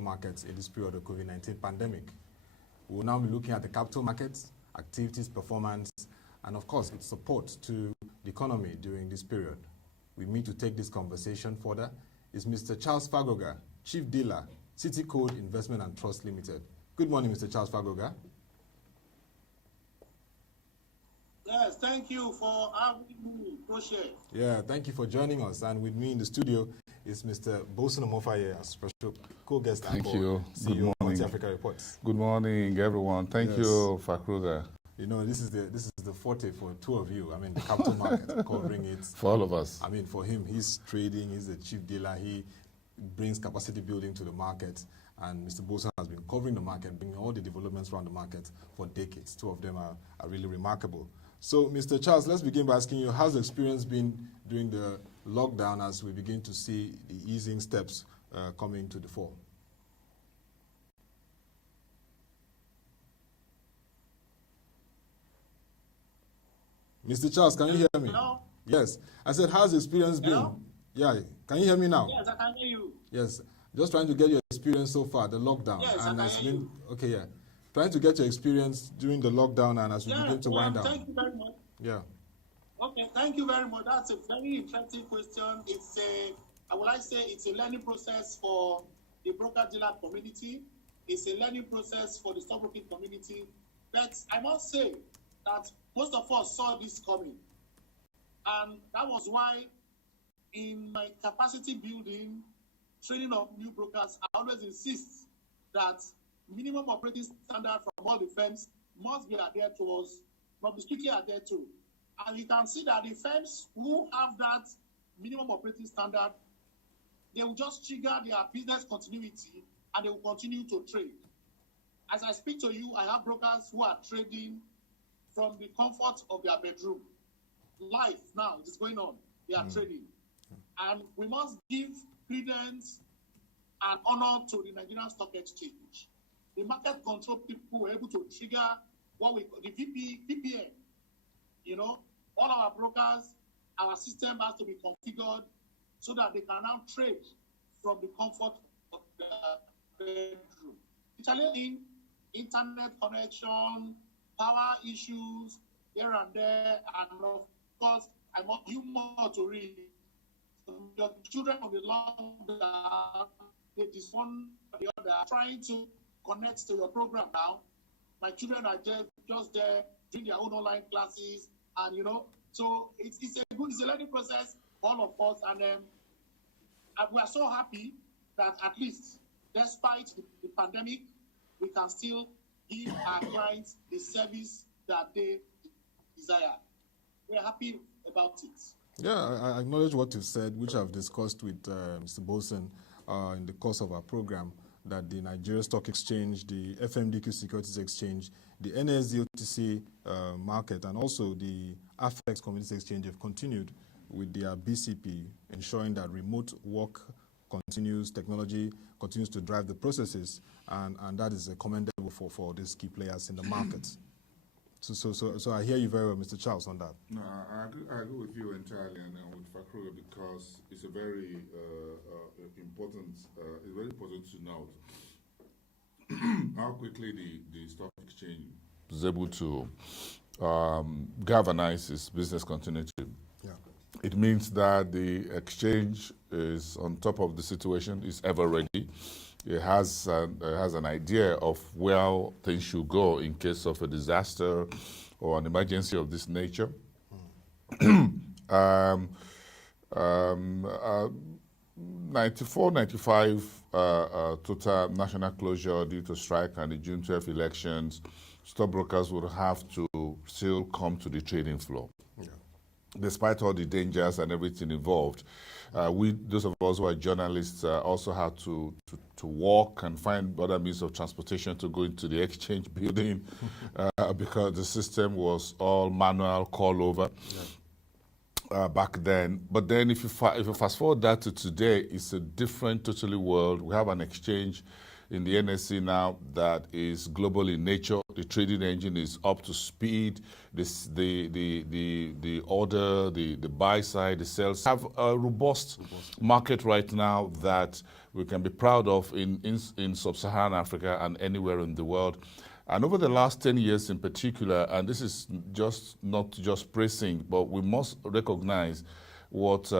markets in this period of COVID-19 pandemic. We will now be looking at the capital markets, activities, performance, and of course, its support to the economy during this period. With me to take this conversation further is Mr. Charles Fakrogha, Chief Dealer, City Code Investment and Trust Limited. Good morning, Mr. Charles Fakrogha. Yes, thank you for having me, Crochet. Yeah, thank you for joining us. And with me in the studio is Mr. Bosun Omofaye, a special co-guest. Thank you. CEO Good morning. of Africa Reports. Good morning, everyone. Thank you, Fakrogha. You know, this is the forte for two of you. I mean, the capital market, covering it. For all of us. I mean, for him, he's trading, he's the chief dealer, he brings capacity building to the market. And Mr. Bosun has been covering the market, bringing all the developments around the market for decades. Two of them are really remarkable. So, Mr. Charles, let's begin by asking you, how's the experience been during the lockdown as we begin to see the easing steps coming to the fore? Mr. Charles, can you hear me? Hello? Yes. I said, how's the experience been? Yeah. Can you hear me now? Yes, I can hear you. Yes. Just trying to get your experience so far, the lockdown. Yes, and I can hear you. Okay, yeah. Trying to get your experience during the lockdown and as we begin to wind down. Thank you very much. Yeah. Okay, thank you very much. That's a very interesting question. I would like to say it's a learning process for the broker-dealer community. It's a learning process for the stockbroking community. But I must say that most of us saw this coming. And that was why in my capacity building, training of new brokers, I always insist that minimum operating standard from all the firms must be adhered to us, must be strictly adhered to. And you can see that the firms who have that minimum operating standard, they will just trigger their business continuity and they will continue to trade. As I speak to you, I have brokers who are trading from the comfort of their bedroom. Life now, it is going on. They are trading. And we must give credence and honor to the Nigerian Stock Exchange. The market control people were able to trigger what we call the VPN. You know, all our brokers, our system has to be configured so that they can now trade from the comfort of the bedroom. Challenging internet connection, power issues here and there, and of course, I want you more to read. Your children on the lockdown, they just one or the other trying to connect to your program now. My children are just there doing their own online classes, and you know, so it's a learning process for all of us, and we are so happy that at least, despite the pandemic, we can still give our clients the service that they desire. We are happy about it. Yeah, I acknowledge what you said, which I've discussed with Mr. Bosun in the course of our program, that the Nigerian Stock Exchange, the FMDQ Securities Exchange, the NSD OTC market, and also the Afex Commodities Exchange have continued with their BCP, ensuring that remote work continues, technology continues to drive the processes, and that is commendable for these key players in the market. So I hear you very well, Mr. Charles, on that. No, I agree with you entirely, and with Fakrogha, because it's a very important. It's very important to note how quickly the stock exchange is able to galvanize its business continuity. Yeah. It means that the exchange is on top of the situation, is ever ready. It has an idea of where things should go in case of a disaster or an emergency of this nature. 94, 95 total national closure due to strike and the June 12 elections. Stockbrokers would have to still come to the trading floor. Yeah. Despite all the dangers and everything involved, those of us who are journalists, also had to walk and find other means of transportation to go into the exchange building because the system was all manual, call over. back then. But then if you fast forward that to today, it's a different totally world. We have an exchange in the NSE now that is global in nature. The trading engine is up to speed. The order, the buy side, the sales have a robust market right now that we can be proud of in sub-Saharan Africa and anywhere in the world. And over the last 10 years in particular, and this is not just praising, but we must recognize what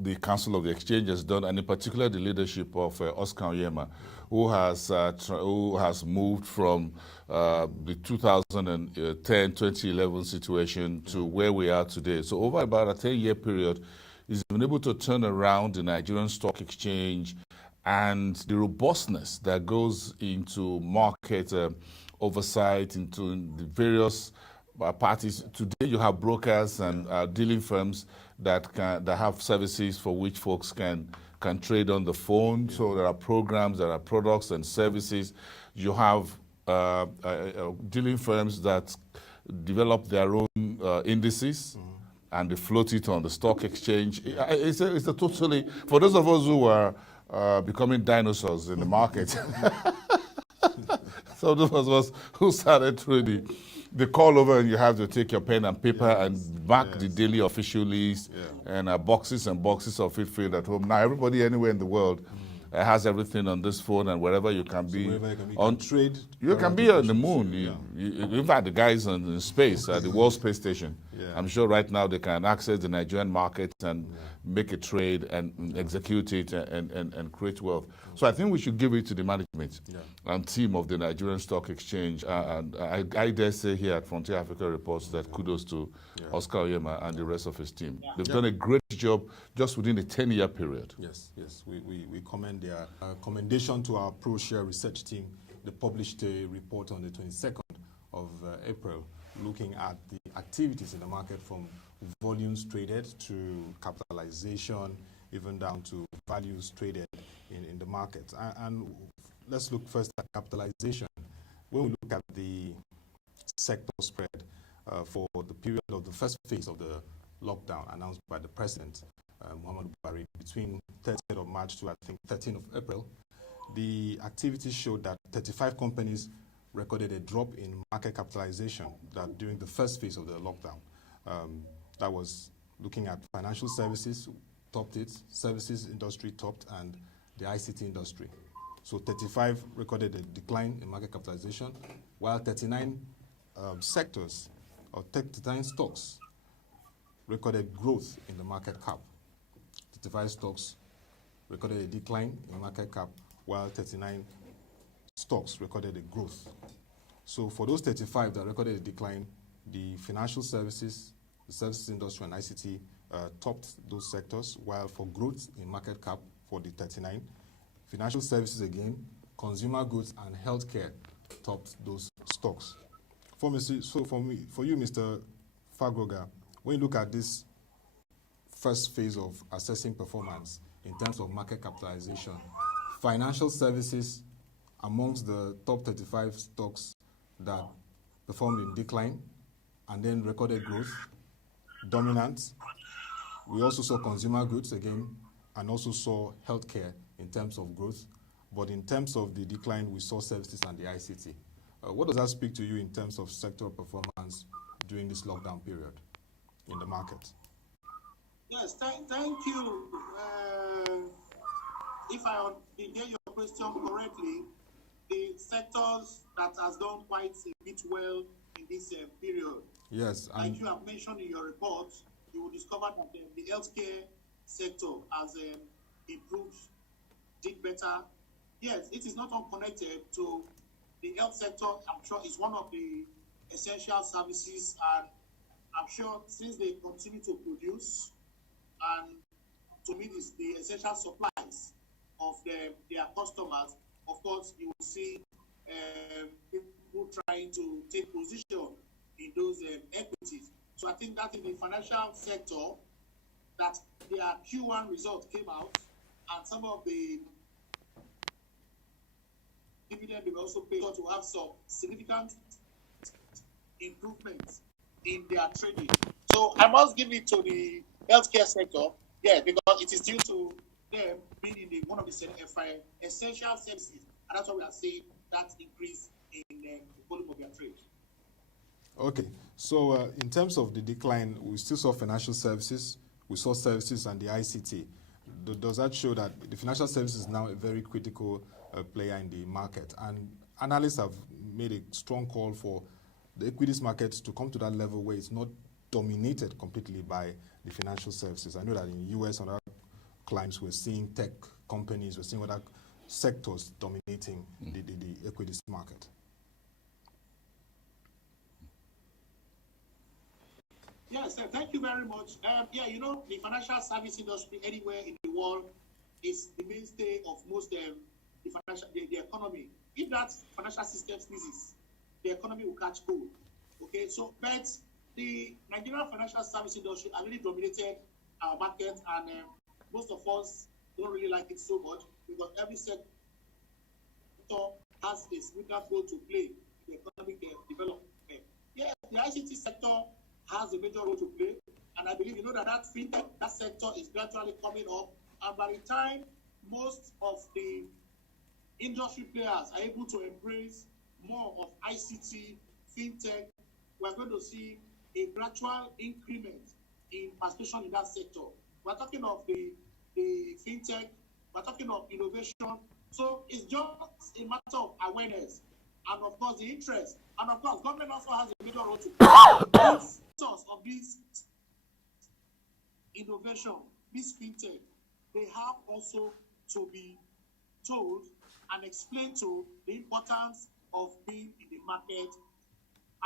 the Council of the Exchange has done, and in particular the leadership of Oscar Onyema, who has moved from the 2010-2011 situation to where we are today. So over about a 10-year period, he's been able to turn around the Nigerian Stock Exchange and the robustness that goes into market oversight, into the various parties. Today you have brokers and dealing firms that have services for which folks can trade on the phone. So there are programs, there are products and services. You have dealing firms that develop their own indices and they float it on the stock exchange. It's a totally, for those of us who are becoming dinosaurs in the market. So those of us who started through the call over, and you have to take your pen and paper and mark the daily official list and boxes and boxes of it filled at home. Now everybody anywhere in the world has everything on this phone, and wherever you can be, on trade, you can be on the moon. In fact, the guys in space at the World Space Station, I'm sure right now they can access the Nigerian market and make a trade and execute it and create wealth. So I think we should give it to the management and team of the Nigerian Stock Exchange. And I dare say here at Frontier Africa Reports that kudos to Oscar Onyema and the rest of his team. They've done a great job just within a 10-year period. Yes. We commend their commendation to our ProShare research team. They published a report on the 22nd of April looking at the activities in the market from volumes traded to capitalization, even down to values traded in the market. And let's look first at capitalization. When we look at the sector spread for the period of the first phase of the lockdown announced by the President, Muhammadu Buhari, between 30th of March to I think 13th of April, the activities showed that 35 companies recorded a drop in market capitalization that during the first phase of the lockdown. That was looking at financial services, topped it, services industry topped, and the ICT industry. So 35 recorded a decline in market capitalization, while 39 sectors or 39 stocks recorded growth in the market cap. 35 stocks recorded a decline in market cap, while 39 stocks recorded a growth. So for those 35 that recorded a decline, the financial services, the services industry, and ICT topped those sectors, while for growth in market cap for the 39, financial services again, consumer goods, and healthcare topped those stocks. For you, Mr. Fakrogha, when you look at this first phase of assessing performance in terms of market capitalization, financial services amongst the top 35 stocks that performed in decline and then recorded growth, dominant. We also saw consumer goods again, and also saw healthcare in terms of growth. But in terms of the decline, we saw services and the ICT. What does that speak to you in terms of sector performance during this lockdown period in the market? Yes, thank you. If I get your question correctly, the sectors that has done quite a bit well in this period. Yes. Like you have mentioned in your report, you will discover that the healthcare sector has improved, did better. Yes, it is not unconnected to the health sector. I'm sure it's one of the essential services, and I'm sure since they continue to produce and to meet the essential supplies of their customers, of course, you will see people trying to take position in those equities. So I think that in the financial sector, that their Q1 results came out, and some of the dividend they also paid to have some significant improvements in their trading. So I must give it to the healthcare sector, yeah, because it is due to them being in one of the essential services, and that's why we are seeing that increase in the volume of their trade. Okay, so in terms of the decline, we still saw financial services, we saw services and the ICT. Does that show that the financial services is now a very critical player in the market? And analysts have made a strong call for the equities market to come to that level where it's not dominated completely by the financial services. I know that in US and other clients, we're seeing tech companies, we're seeing other sectors dominating the equities market. Yes, thank you very much. Yeah, you know, the financial service industry anywhere in the world is the mainstay of most the economy. If that financial system sneezes, the economy will catch cold. Okay, so but the Nigerian financial service industry has really dominated our market, and most of us don't really like it so much because every sector has a significant role to play in the economic development. Yeah, the ICT sector has a major role to play, and I believe you know that fintech, that sector is gradually coming up, and by the time most of the industry players are able to embrace more of ICT, fintech, we're going to see a gradual increment in participation in that sector. We're talking of the fintech, we're talking of innovation, so it's just a matter of awareness, and of course the interest, and of course government also has a major role to play. Source of this innovation, this fintech, they have also to be told and explained to the importance of being in the market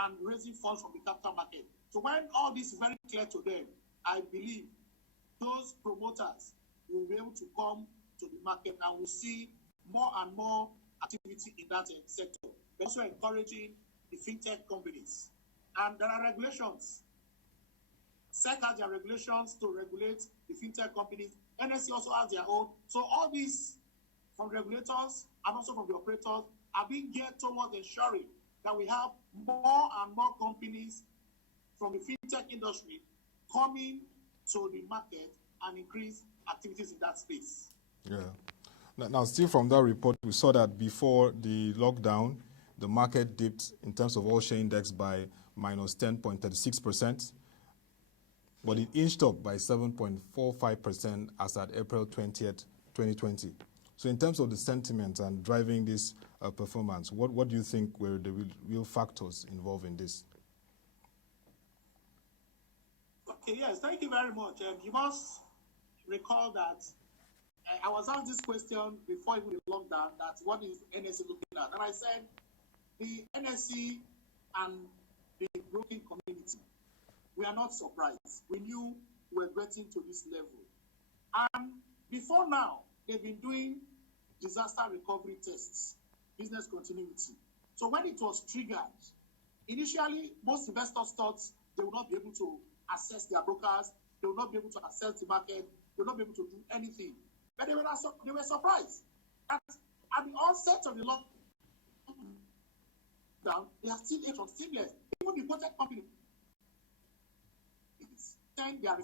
and raising funds from the capital market. So when all this is very clear to them, I believe those promoters will be able to come to the market and will see more and more activity in that sector. They're also encouraging the fintech companies. And there are regulations. SEC has their regulations to regulate the fintech companies. NSE also has their own. So all these from regulators and also from the operators are being geared towards ensuring that we have more and more companies from the fintech industry coming to the market and increase activities in that space. Yeah. Now, still from that report, we saw that before the lockdown, the market dipped in terms of all-share index by minus 10.36%, but it inched up by 7.45% as at April 20th, 2020. So in terms of the sentiment and driving this performance, what do you think were the real factors involved in this? Okay, yes, thank you very much. You must recall that I was asked this question before even the lockdown, that what is NSE looking at? And I said the NSE and the broking community, we are not surprised. We knew we were getting to this level. And before now, they've been doing disaster recovery tests, business continuity. So when it was triggered, initially, most investors thought they would not be able to access their brokers, they would not be able to access the market, they would not be able to do anything. But they were surprised. At the onset of the lockdown, they are still able to seamless. Even the quoted company,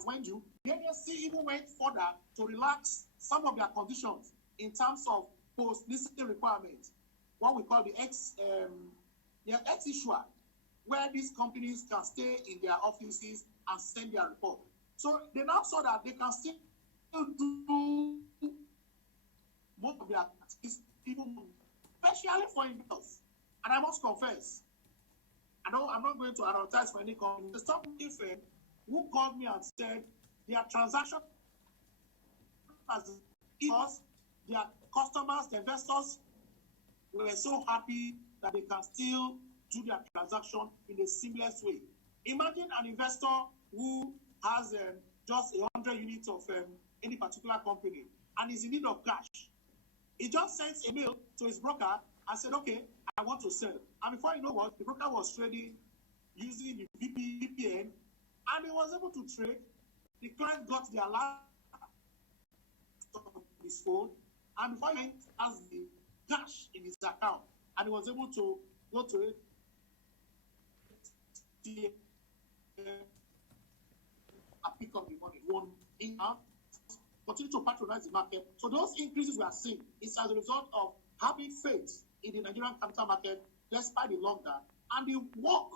when you, the NSE even went further to relax some of their conditions in terms of post-listing requirements, what we call the ex-issuer, where these companies can stay in their offices and send their report. So they now saw that they can still do more of their activities, even more, especially for investors. And I must confess, I'm not going to advertise for any company. There's some firm who called me and said their transaction as because their customers, the investors, were so happy that they can still do their transaction in a seamless way. Imagine an investor who has just 100 units of any particular company and is in need of cash. He just sends a mail to his broker and said, okay, I want to sell. And before you know what, the broker was trading using the VPN, and he was able to trade. The client got their last on his phone, and before he has the cash in his account, and he was able to go to it and pick up the money. One continue to patronize the market. So those increases we are seeing is as a result of having faith in the Nigerian capital market despite the lockdown. And the work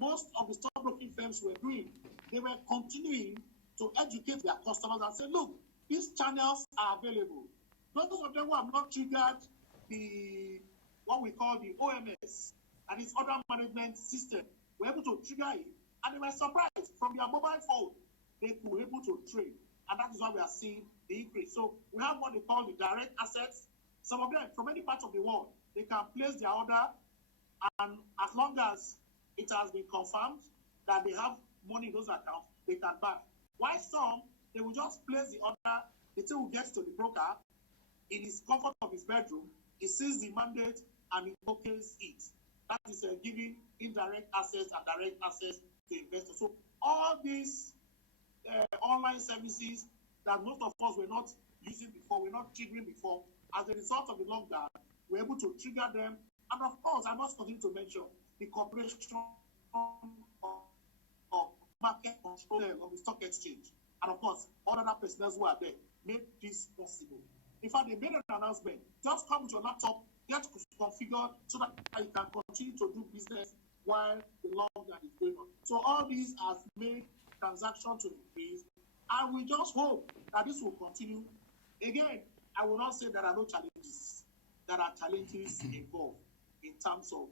most of the stockbroking firms were doing, they were continuing to educate their customers and say, look, these channels are available. Those of them who have not triggered what we call the OMS and its order management system were able to trigger it, and they were surprised from their mobile phone they were able to trade, and that is why we are seeing the increase. So we have what they call the direct assets. Some of them from any part of the world, they can place their order, and as long as it has been confirmed that they have money in those accounts, they can buy. While some, they will just place the order, the thing will get to the broker in his comfort of his bedroom, he sees the mandate and he opens it. That is giving indirect access and direct access to investors. So all these online services that most of us were not using before, we're not triggering before, as a result of the lockdown, we're able to trigger them. And of course, I must continue to mention the cooperation of market control of the stock exchange. And of course, all other personnel who are there made this possible. In fact, they made an announcement. Just come with your laptop, get configured so that you can continue to do business while the lockdown is going on. So all these has made transactions to increase. And we just hope that this will continue. Again, I will not say there are no challenges. There are challenges involved in terms of,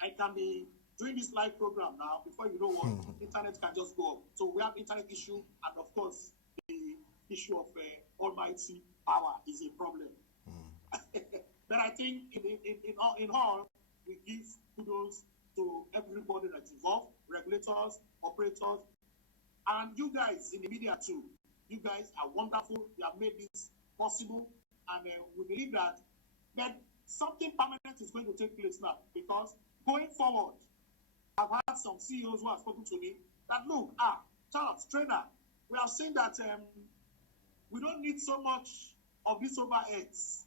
I can be doing this live program now, before you know what, internet can just go up. So we have internet issue, and of course, the issue of almighty power is a problem. But I think in all, we give kudos to everybody that's involved, regulators, operators, and you guys in the media too. You guys are wonderful. You have made this possible, and we believe that something permanent is going to take place now, because going forward, I've had some CEOs who have spoken to me that, look, Charles, trainer, we are saying that we don't need so much of these overheads.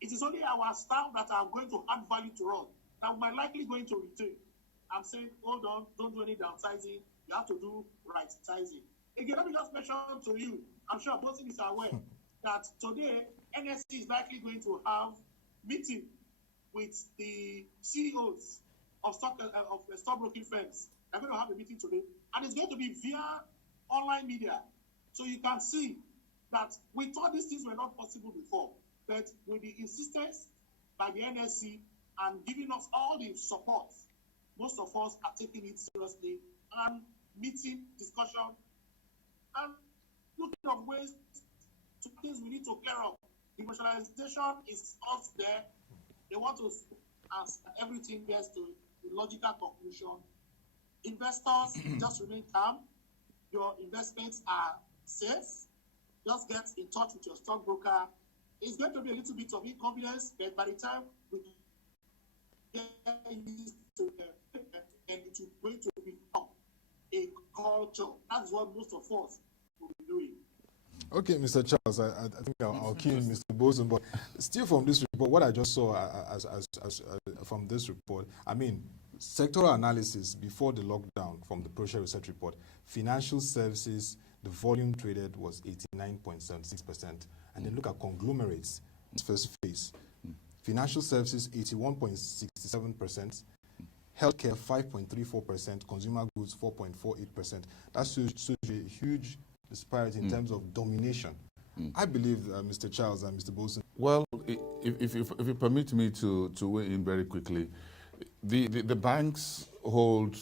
It is only our staff that are going to add value to us that we're likely going to retain. I'm saying, hold on, don't do any downsizing. You have to do right sizing. Again, let me just mention to you, I'm sure both of you are aware that today, NSC is likely going to have meeting with the CEOs of stockbroking firms. They're going to have a meeting today, and it's going to be via online media. So you can see that we thought these things were not possible before, but with the insistence by the NSC and giving us all the support, most of us are taking it seriously and meeting, discussion, and looking at ways to things we need to clear up. Commercialization is us there. They want to, as everything gets to a logical conclusion. Investors, just remain calm. Your investments are safe. Just get in touch with your stockbroker. It's going to be a little bit of inconvenience, but by the time we get used to it, and it is going to become a culture. That's what most of us will be doing. Okay, Mr. Charles, I think I'll key in Mr. Boson, but still from this report, what I just saw from this report, I mean, sectoral analysis before the lockdown from the Pro-Share Research Report, financial services, the volume traded was 89.76%. And then look at conglomerates, first phase. Financial services, 81.67%. Healthcare, 5.34%. Consumer goods, 4.48%. That shows a huge disparity in terms of domination. I believe, Mr. Charles and Mr. Boson. Well, if you permit me to weigh in very quickly, the banks hold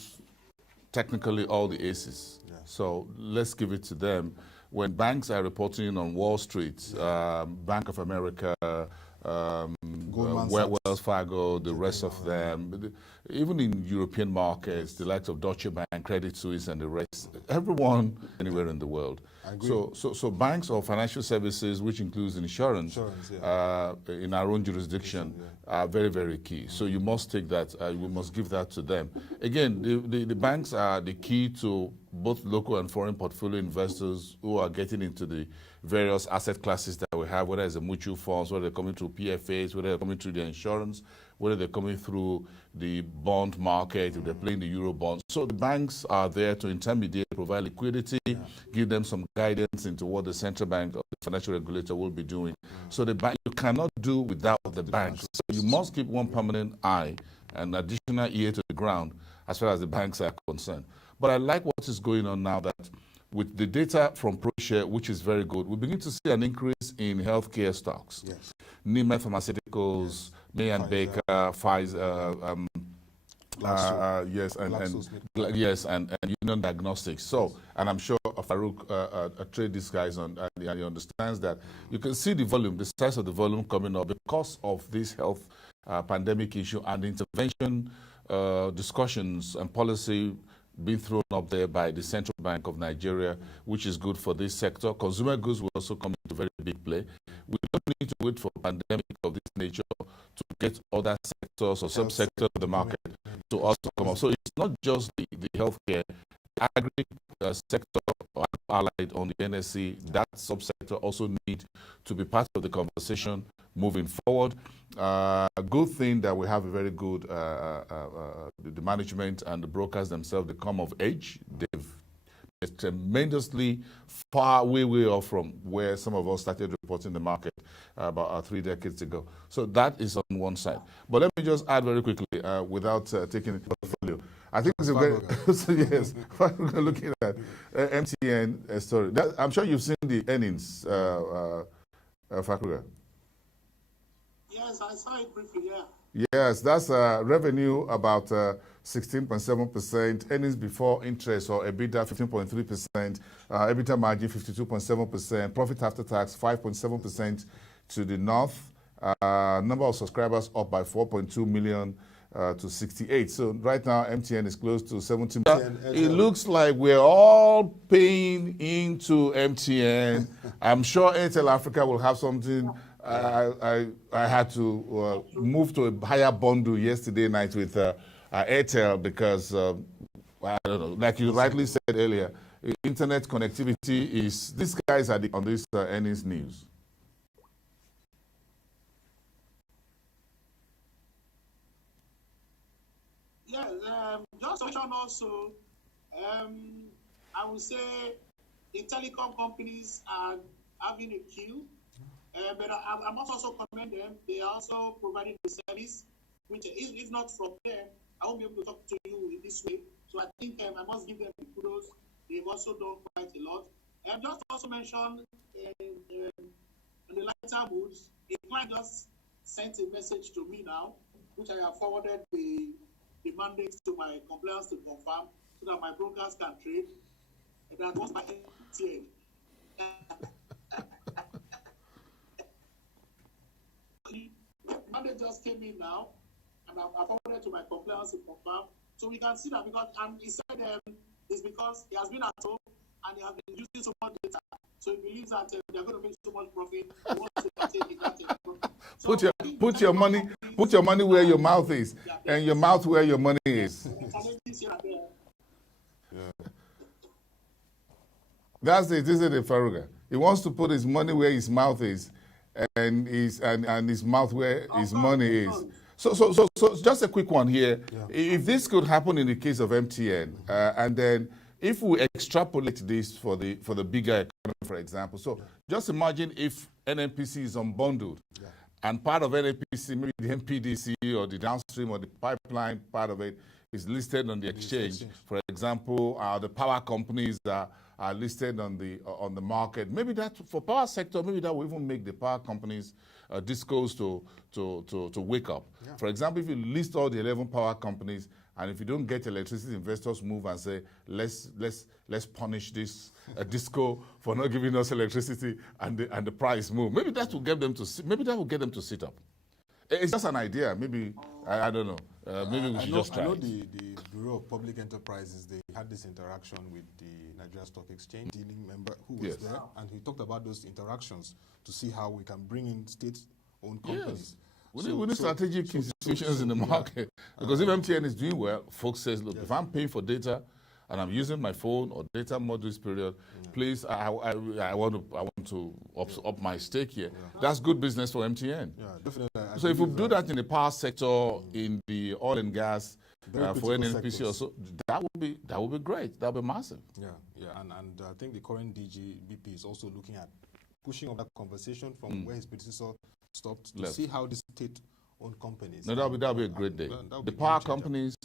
technically all the aces. Yeah. So let's give it to them. When banks are reporting on Wall Street, Bank of America, Wells Fargo, the rest of them, even in European markets, the likes of Deutsche Bank, Credit Suisse, and the rest, everyone anywhere in the world. So banks or financial services, which includes insurance in our own jurisdiction, are very, very key. So you must take that, we must give that to them. Again, the banks are the key to both local and foreign portfolio investors who are getting into the various asset classes that we have, whether it's the mutual funds, whether they're coming through PFAs, whether they're coming through the insurance, whether they're coming through the bond market, if they're playing the euro bonds. So the banks are there to intermediate, provide liquidity, give them some guidance into what the central bank or the financial regulator will be doing. So the bank, you cannot do without the banks. So you must keep one permanent eye and additional ear to the ground as far as the banks are concerned. But I like what is going on now, that with the data from ProShare, which is very good, we begin to see an increase in healthcare stocks. Yes. Neiman Pharmaceuticals, May and Baker, Pfizer, and Union Diagnostics. So, and I'm sure Farouk trade these guys on, and he understands that you can see the volume, the size of the volume coming up because of this health pandemic issue and intervention discussions and policy being thrown up there by the Central Bank of Nigeria, which is good for this sector. Consumer goods will also come into very big play. We don't need to wait for a pandemic of this nature to get other sectors or subsectors of the market to also come up. So it's not just the healthcare, the agri sector allied on the NSC, that subsector also need to be part of the conversation moving forward. A good thing that we have a very good, the management and the brokers themselves, they come of age. They're tremendously far, way off from where some of us started reporting the market about 3 decades ago. So that is on one side. But let me just add very quickly, without taking the portfolio. I think it's a very, so yes, looking at MTN story. I'm sure you've seen the earnings, Fakrogha. Yes, I saw it briefly, yeah. Yes, that's revenue about 16.7%, earnings before interest or EBITDA 15.3%, EBITDA margin 52.7%, profit after tax 5.7% to the north, number of subscribers up by 4.2 million to 68. So right now MTN is close to 70 million. It looks like we're all paying into MTN. I'm sure Airtel Africa will have something. I had to move to a higher bundle yesterday night with Airtel because, I don't know, like you rightly said earlier, internet connectivity is, these guys are on this earnings news. Yeah, just to mention also, I would say the telecom companies are having a queue. But I must also commend them. They are also providing the service, which if not from them, I won't be able to talk to you in this way. So I think I must give them the kudos. They've also done quite a lot. Just to also mention, in the lighter moods, a client just sent a message to me now, which I have forwarded the mandate to my compliance to confirm so that my brokers can trade. And that was my MTN. Mandate just came in now, and I forwarded to my compliance to confirm. So we can see that because, and he said it's because he has been at home and he has been using so much data. So he believes that they're going to make so much profit. He wants to partake in that. So put your money where your mouth is, and your mouth where your money is. That's it, isn't it, Fakrogha? He wants to put his money where his mouth is, and his mouth where his money is. So just a quick one here. Yeah. If this could happen in the case of MTN, and then if we extrapolate this for the bigger economy, for example, so just imagine if NNPC is unbundled, and part of NNPC, maybe the MPDC or the downstream or the pipeline part of it is listed on the exchange. For example, the power companies that are listed on the market. Maybe that for power sector, maybe that will even make the power companies discos to wake up. Yeah. For example, if you list all the 11 power companies, and if you don't get electricity, investors move and say, let's punish this disco for not giving us electricity, and the price move. Maybe that will get them to sit up. It's just an idea. Maybe I don't know. Maybe we should just try. I know the Bureau of Public Enterprises, they had this interaction with the Nigerian Stock Exchange dealing member who was there, and he talked about those interactions to see how we can bring in state-owned companies. Yes. We need strategic institutions in the market. Because if MTN is doing well, folks says, look, if I'm paying for data, and I'm using my phone or data more this period, please, I want to up my stake here. That's good business for MTN. Yeah, definitely. So if we do that in the power sector, in the oil and gas, for NNPC or so, that would be great. That would be massive. Yeah, and I think the current DG BP is also looking at pushing up that conversation from where his predecessor stopped to see how the state-owned companies. No, that'll be a great day. The power companies,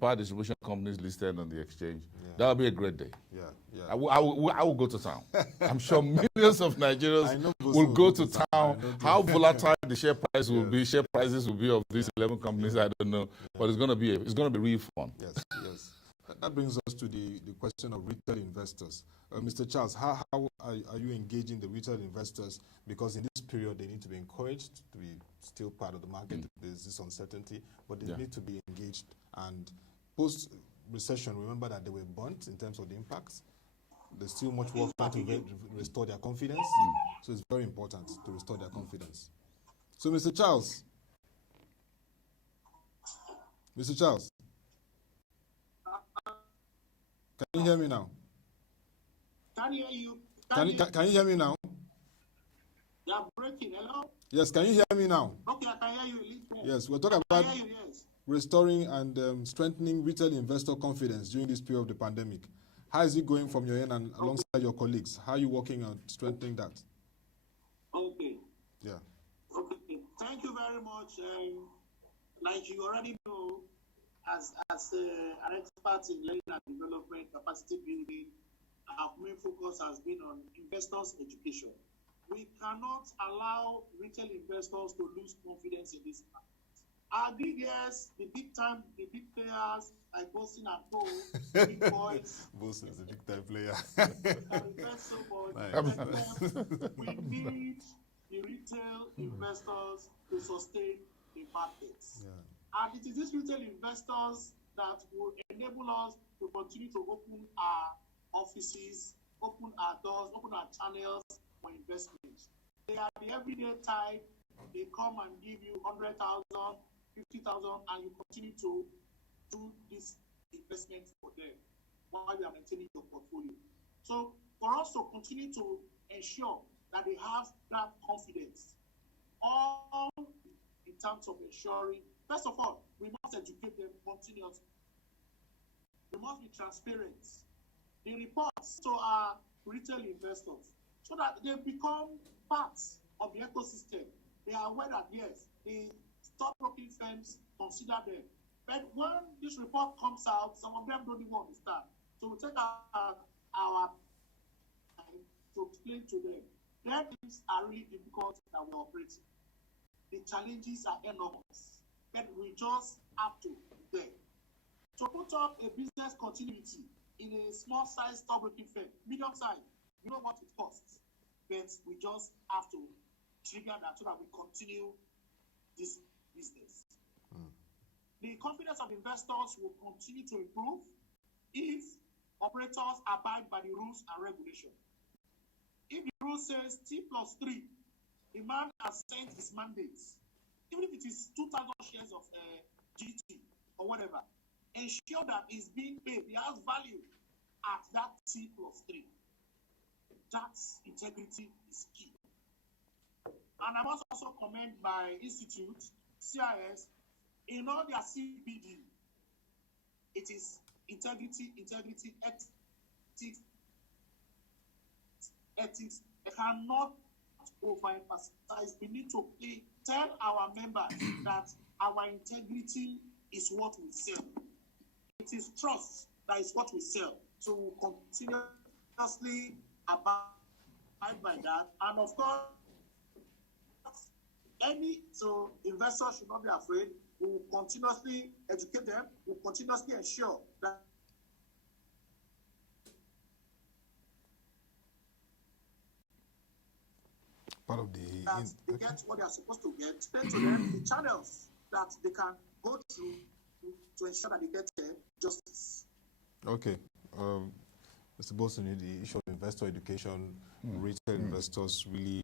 power distribution companies listed on the exchange. That'll be a great day. Yeah. I will go to town. I'm sure millions of Nigerians will go to town. How volatile the share price will be, share prices will be of these 11 companies, I don't know. But it's going to be really fun. Yes. That brings us to the question of retail investors. Mr. Charles, how are you engaging the retail investors? Because in this period, they need to be encouraged to be still part of the market. There's this uncertainty, but they need to be engaged. And post-recession, remember that they were burnt in terms of the impacts. There's still much work to restore their confidence. So it's very important to restore their confidence. So, Mr. Charles. Can you hear me now? Can you hear you? Can you hear me now? You are breaking. Hello? Yes, can you hear me now? Okay, I can hear you. Yes, we're talking about restoring and strengthening retail investor confidence during this period of the pandemic. How is it going from your end and alongside your colleagues? How are you working on strengthening that? Okay. Yeah. Okay. Thank you very much. Like you already know, as an expert in learning and development, capacity building, our main focus has been on investors' education. We cannot allow retail investors to lose confidence in this market. Our big years, the big players like Bosin and Co, big boys. Bosin is a big time player. Invest so much. We need the retail investors to sustain the markets. Yeah. And it is these retail investors that will enable us to continue to open our offices, open our doors, open our channels for investments. They are the everyday type. They come and give you 100,000, 50,000, and you continue to do this investment for them while you are maintaining your portfolio. So for us to continue to ensure that they have that confidence, all in terms of ensuring, first of all, we must educate them continuously. We must be transparent. The reports to our retail investors so that they become part of the ecosystem. They are aware that, yes, the stockbroking firms consider them. But when this report comes out, some of them don't even understand. So we take our time to explain to them. Their things are really difficult that we're operating. The challenges are enormous. But we just have to be there. To put up a business continuity in a small size stockbroking firm, medium size, you know what it costs. But we just have to trigger that so that we continue this business. The confidence of investors will continue to improve if operators abide by the rules and regulations. If the rule says T+3, the man has sent his mandates, even if it is 2,000 shares of GT or whatever, ensure that it's being paid. It has value at that T+3. That integrity is key. And I must also commend my institute, CIS, in all their CBD. It is integrity, ethics. I cannot overemphasize. We need to tell our members that our integrity is what we sell. It is trust that is what we sell. So we'll continuously abide by that. And of course, so investors should not be afraid. We will continuously educate them. We will continuously ensure that part of they get what they are supposed to get. Explain to them the channels that they can go through to ensure that they get justice. Okay. Mr. Bosin, the issue of investor education, retail investors really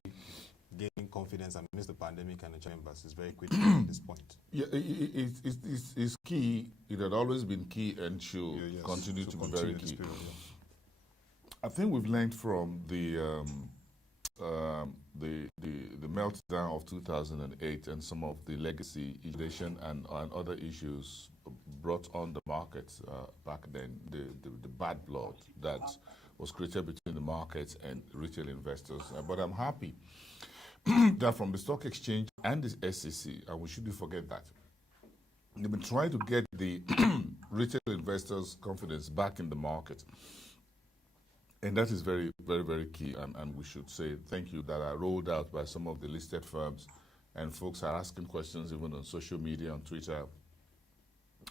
gaining confidence amidst the pandemic and the chambers is very critical at this point. Yeah, it's key. It had always been key and should continue to be very key. Period, I think we've learned from the meltdown of 2008 and some of the legacy inflation and other issues brought on the markets back then, the bad blood that was created between the markets and retail investors. But I'm happy that from the stock exchange and the SEC, and we shouldn't forget that, they've been trying to get the retail investors' confidence back in the market. And that is very, very, very key. And we should say thank you that are rolled out by some of the listed firms. And folks are asking questions even on social media, on Twitter.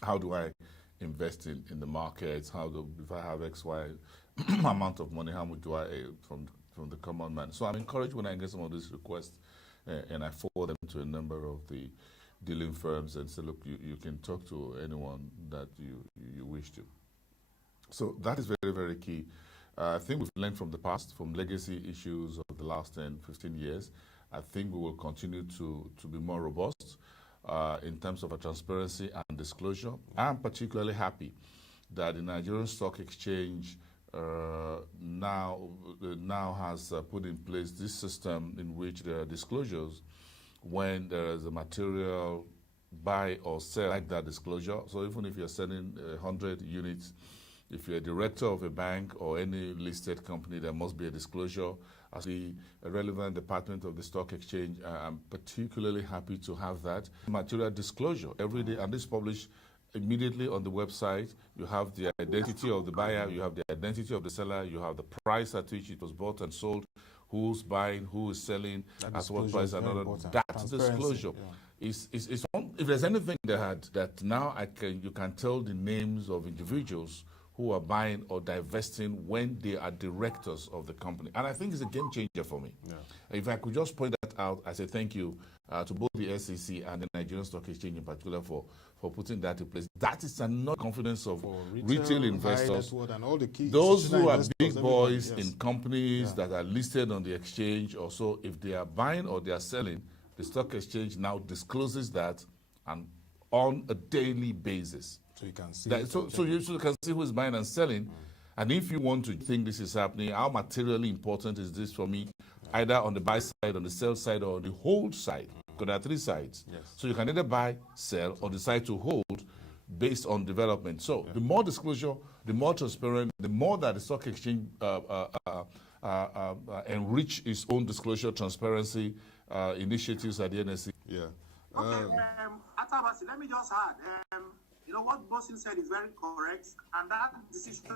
How do I invest in the markets? If I have X, Y amount of money, how much do I from the common man? So I'm encouraged when I get some of these requests and I forward them to a number of the dealing firms and say, look, you can talk to anyone that you wish to. So that is very, very key. I think we've learned from the past, from legacy issues of the last 10, 15 years. I think we will continue to be more robust in terms of transparency and disclosure. I'm particularly happy that the Nigerian Stock Exchange now has put in place this system in which there are disclosures when there is a material buy or sell, like that disclosure. So even if you're selling 100 units, if you're a director of a bank or any listed company, there must be a disclosure. As the relevant department of the stock exchange, I'm particularly happy to have that material disclosure every day, and this published immediately on the website. You have the identity of the buyer, you have the identity of the seller, you have the price at which it was bought and sold, who's buying, who is selling, at what price, and all that. Disclosure is if there's anything that now you can tell the names of individuals who are buying or divesting when they are directors of the company. And I think it's a game changer for me. Yeah. If I could just point that out, I say thank you to both the SEC and the Nigerian Stock Exchange in particular for putting that in place. That is another confidence of retail investors. And all the key those who are big boys in companies that are listed on the exchange or so, if they are buying or they are selling, the stock exchange now discloses that and on a daily basis. So you can see that, so you can see who is buying and selling. And if you want to think this is happening, how materially important is this for me, either on the buy side, on the sell side, or on the hold side? Because there are three sides. Yes. So you can either buy, sell, or decide to hold based on development. So the more disclosure, the more transparent, the more that the stock exchange enrich its own disclosure, transparency initiatives at the NSC. Yeah. Okay, Atabasi, let me just add. You know what Bosin said is very correct, and that decision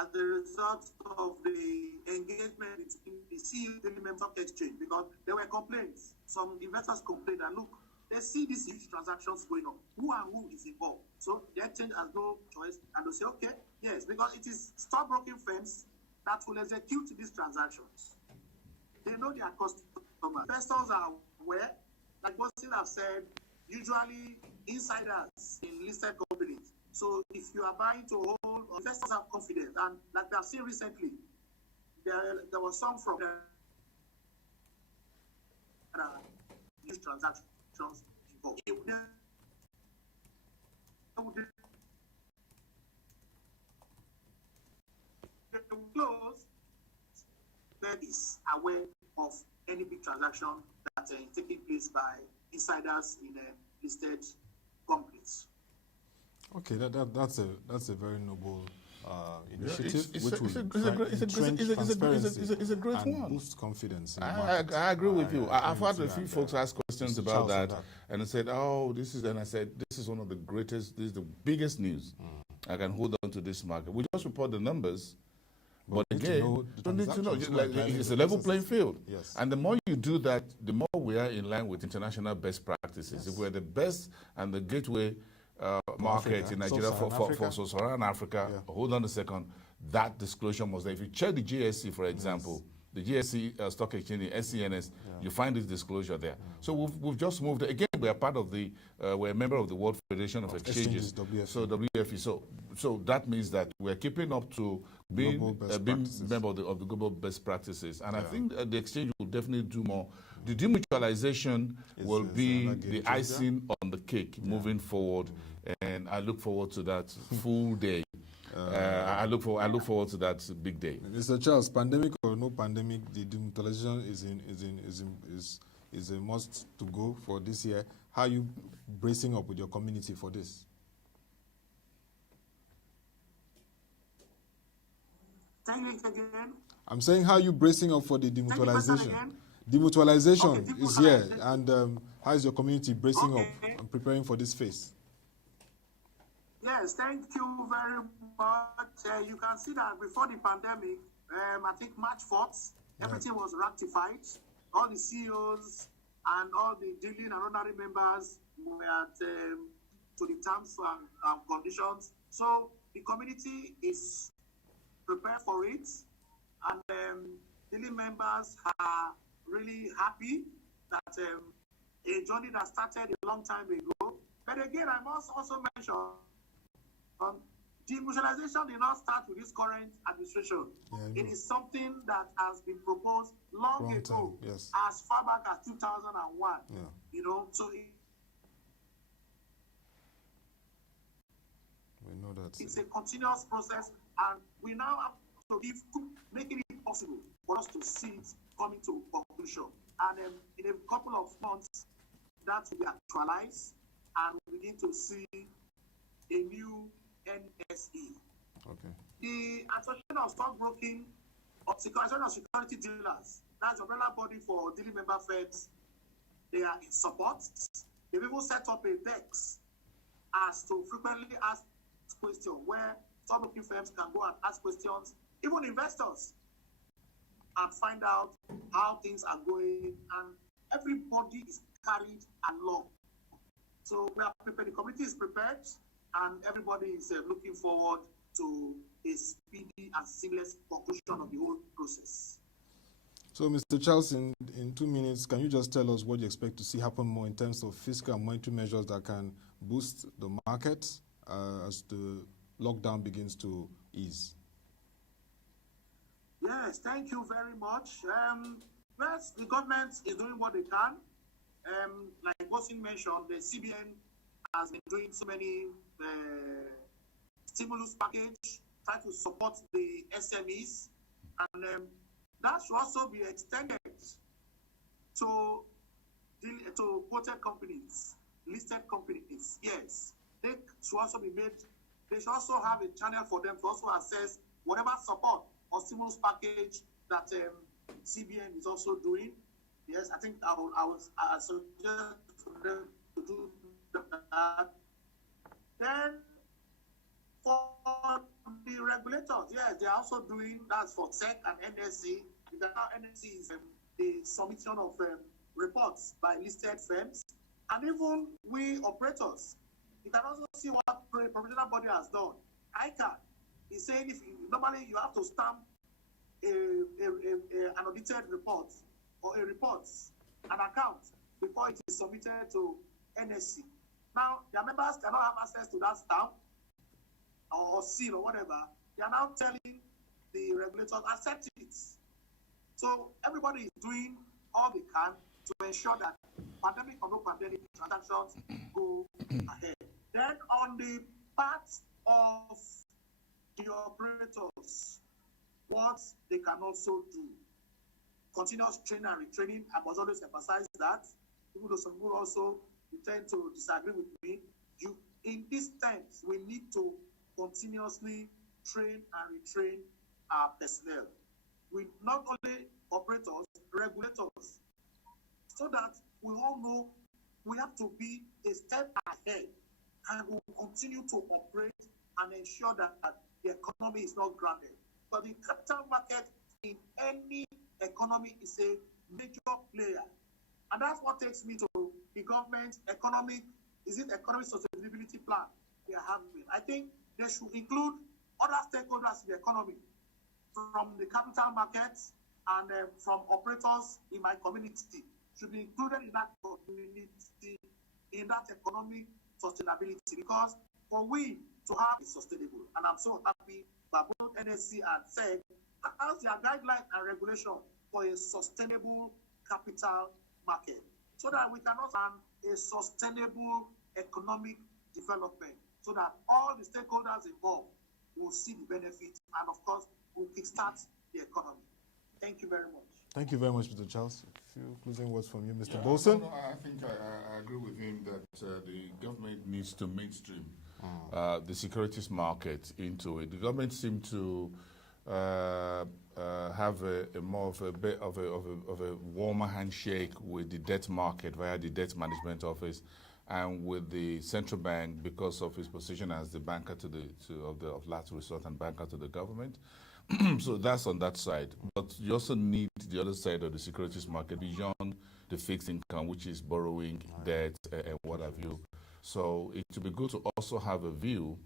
as the result of the engagement between the CEO and the members of the exchange, because there were complaints. Some investors complained that, look, they see these huge transactions going on. Who and who is involved? So the exchange has no choice, and they say, okay, yes, because it is stockbroking firms that will execute these transactions. They know their customers. Investors are aware. Like Bosin have said, usually insiders in listed companies. So if you are buying to hold, investors have confidence. And like we have seen recently, there was some from these transactions involved. They will close, that is aware of any big transaction that taking place by insiders in listed companies. Okay, that's a very noble initiative, it's a great one. Boost confidence. In I agree with you. I've had a few folks ask questions about that, and they said, "Oh, this is," and I said, "This is one of the greatest. This is the biggest news. I can hold on to this market. We just report the numbers." But again, don't need to know. It's a level playing field. Yes. And the more you do that, the more we are in line with international best practices. Yes. If we're the best and the gateway market in Nigeria for Sub-Saharan Africa, hold on a second, that disclosure must be. If you check the GSC, for example, the GSC stock exchange, the SCNS, you find this disclosure there. So we've just moved. Again, we are part of the, we're a member of the World Federation of Exchanges. WFE. So WFE. So that means that we're keeping up to being member of the global best practices. And I think the exchange will definitely do more. The demutualization will be the icing on the cake moving forward. And I look forward to that full day. I look forward to that big day. Mr. Charles, pandemic or no pandemic, the demutualization is a must to go for this year. How are you bracing up with your community for this? Again. I'm saying, how are you bracing up for the demutualization? Demutualization is here, and how is your community bracing up and preparing for this phase? Yes, thank you very much. You can see that before the pandemic, I think March 4th, everything was ratified. All the CEOs and all the dealing and honorary members were to the terms and conditions. So the community is prepared for it, and dealing members are really happy that a journey that started a long time ago. But again, I must also mention demutualization did not start with this current administration. It is something that has been proposed long ago, as far back as 2001. You know, so we know that it's a continuous process, and we now have to making it possible for us to see it coming to conclusion. And in a couple of months, that will be actualized, and we begin to see a new NSE. Okay. The Association of Stockbroking, Association of Security Dealers, that's the umbrella body for dealing member firms, they are in support. They've even set up a DEX as to frequently ask questions, where stockbroking firms can go and ask questions, even investors, and find out how things are going, and everybody is carried along. So we are prepared, the committee is prepared, and everybody is looking forward to a speedy and seamless conclusion of the whole process. So, Mr. Charles, in 2 minutes, can you just tell us what you expect to see happen more in terms of fiscal and monetary measures that can boost the market as the lockdown begins to ease? Yes, thank you very much. Yes, the government is doing what they can. Like Bosin mentioned, the CBN has been doing so many stimulus package, trying to support the SMEs, and that should also be extended to quoted companies, listed companies. Yes, they should also be made. They should also have a channel for them to also assess whatever support or stimulus package that CBN is also doing. Yes, I think I suggest for them to do that. Then for the regulators, yes, they are also doing that for SEC and NSE. Because now NSE is the submission of reports by listed firms, and even we operators. You can also see what the professional body has done. ICANN is saying normally you have to stamp an audited report or an account before it is submitted to NSE. Now, their members cannot have access to that stamp or seal or whatever. They are now telling the regulators, accept it. So everybody is doing all they can to ensure that pandemic or no pandemic transactions go ahead. Then on the part of the operators, what they can also do, continuous training and retraining. I must always emphasize that, even though some people also tend to disagree with me. In these times, we need to continuously train and retrain our personnel. We not only operators, regulators, so that we all know we have to be a step ahead, and we'll continue to operate and ensure that the economy is not grounded. But the capital market in any economy is a major player. And that's what takes me to the government economic sustainability plan we are having. I think they should include other stakeholders in the economy, from the capital markets and from operators in my community, should be included in that community, in that economic sustainability, because for we to have it sustainable. And I'm so happy that both NSC and SEC has their guidelines and regulation for a sustainable capital market so that we can also have a sustainable economic development so that all the stakeholders involved will see the benefits and, of course, will kickstart the economy. Thank you very much. Thank you very much, Mr. Charles. A few closing words from you, Mr. Bolson. No, I think I agree with him that the government needs to mainstream the securities market into it. The government seemed to have a more of a bit of a warmer handshake with the debt market via the debt management office, and with the central bank because of his position as the banker of last resort and banker to the government. So that's on that side. But you also need the other side of the securities market beyond the fixed income, which is borrowing, debt, and what have you. So it would be good to also have a view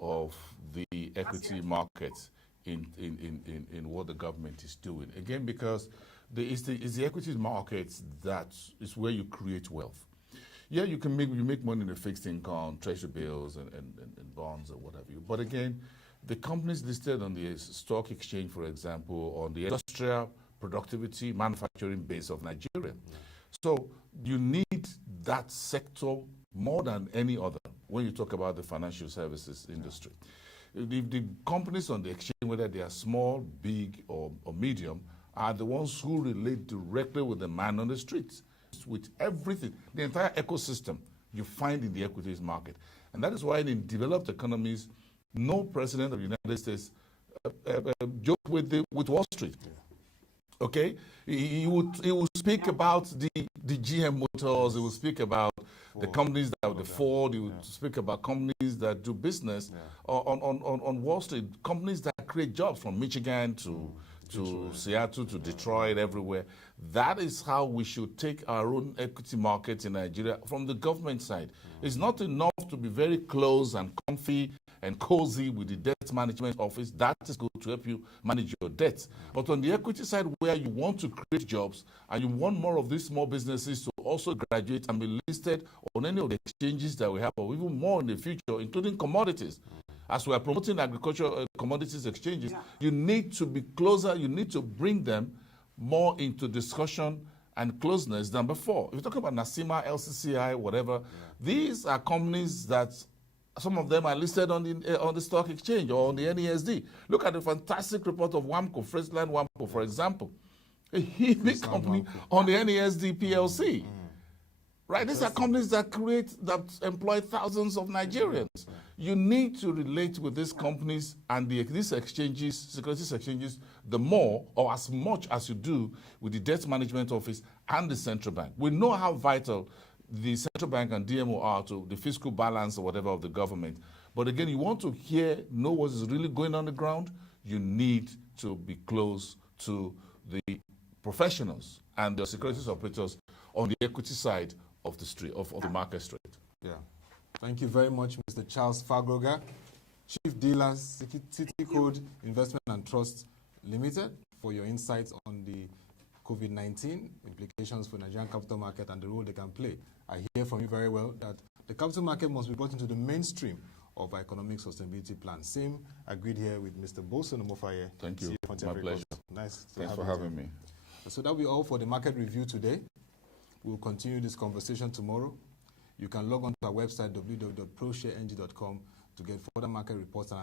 of the equity market in what the government is doing. Again, because it's the equities market that is where you create wealth. Yeah, you make money in the fixed income, treasury bills, and bonds, or what have you. But again, the companies listed on the stock exchange, for example, on the industrial productivity manufacturing base of Nigeria. So you need that sector more than any other when you talk about the financial services industry. The companies on the exchange, whether they are small, big, or medium, are the ones who relate directly with the man on the streets, with everything. The entire ecosystem you find in the equities market. And that is why in developed economies, no president of the United States joke with Wall Street. Okay, he will speak about the GM Motors. He will speak about the companies that the Ford. He will speak about companies that do business on Wall Street. Companies that create jobs from Michigan to Seattle to Detroit, everywhere. That is how we should take our own equity markets in Nigeria from the government side. It's not enough to be very close and comfy and cozy with the debt management office. That is going to help you manage your debts. But on the equity side, where you want to create jobs and you want more of these small businesses to also graduate and be listed on any of the exchanges that we have, or even more in the future, including commodities. As we are promoting agricultural commodities exchanges, you need to be closer, you need to bring them more into discussion and closeness than before. If you talk about Nasima, LCCI, whatever, these are companies that some of them are listed on the stock exchange or on the NESD. Look at the fantastic report of WAMCO, Friesland WAMCO, for example. A big company on the NESD PLC. Right? These are companies that employ thousands of Nigerians. You need to relate with these companies and these exchanges, securities exchanges, the more or as much as you do with the debt management office and the central bank. We know how vital the central bank and DMO are to the fiscal balance or whatever of the government. But again, you want to know what is really going on the ground, you need to be close to the professionals and the securities operators on the equity side of the street, of the market street. Yeah. Thank you very much, Mr. Charles Fakrogha, Chief Dealer, City Code Investment and Trust Limited, for your insights on the COVID-19 implications for Nigerian capital market and the role they can play. I hear from you very well that the capital market must be brought into the mainstream of our economic sustainability plan. Same agreed here with Mr. Bolson Omofaye. Thank you. My pleasure. Nice. Thanks for having me. So that will be all for the market review today. We'll continue this conversation tomorrow. You can log on to our website, www.proshareng.com, to get further market reports and